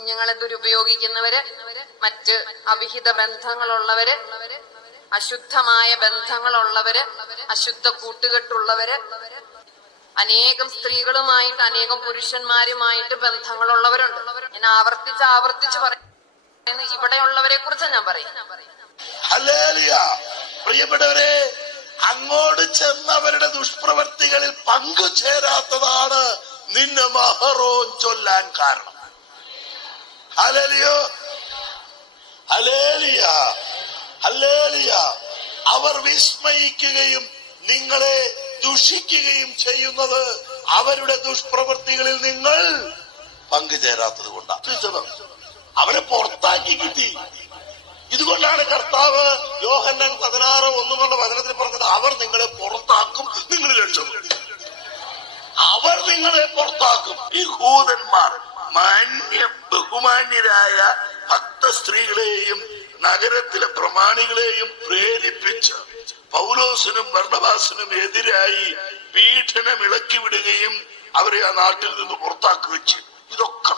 കുഞ്ഞുങ്ങളെ ദുരുപയോഗിക്കുന്നവര് മറ്റ് അവിഹിത ബന്ധങ്ങളുള്ളവര് അശുദ്ധമായ ബന്ധങ്ങളുള്ളവര് അശുദ്ധ കൂട്ടുകെട്ടുള്ളവര് അനേകം സ്ത്രീകളുമായിട്ട് അനേകം പുരുഷന്മാരുമായിട്ട് ബന്ധങ്ങളുള്ളവരുണ്ട്. ഞാൻ ആവർത്തിച്ച് ആവർത്തിച്ച് പറയുന്നു ഇവിടെയുള്ളവരെ കുറിച്ച് ഞാൻ പറയും. പ്രിയപ്പെട്ടവരെ അങ്ങോട്ട് ചെന്നവരുടെ ദുഷ്പ്രവർത്തികളിൽ പങ്കുചേരാത്തതാണ് നിന്നെ മഹറോൻ ചൊല്ലാൻ കാരണം. അവർ വിസ്മയിക്കുകയും നിങ്ങളെ ദുഷിക്കുകയും ചെയ്യുന്നത് അവരുടെ ദുഷ്പ്രവൃത്തികളിൽ നിങ്ങൾ പങ്കുചേരാത്തത് കൊണ്ടാണ്. അവരെ പുറത്താക്കി കിട്ടി. ഇതുകൊണ്ടാണ് കർത്താവ് യോഹന്നൻ പതിനാറ് ഒന്നും കൊണ്ട് വചനത്തിൽ പറഞ്ഞത് അവർ നിങ്ങളെ പുറത്താക്കും നിങ്ങൾ രക്ഷപ്പെടും അവർ നിങ്ങളെ പുറത്താക്കും. ഈ ഹൂതന്മാർ മാന്യ ബഹുമാന്യരായ ഭക്ത സ്ത്രീകളെയും നഗരത്തിലെ പ്രമാണികളെയും പ്രേരിപ്പിച്ച് പൗലോസിനും ഭരണവാസിനും എതിരായി പീഡനം ഇളക്കി വിടുകയും അവരെ ആ നാട്ടിൽ നിന്ന് പുറത്താക്കുകയും വെച്ചു ഇതൊക്കെ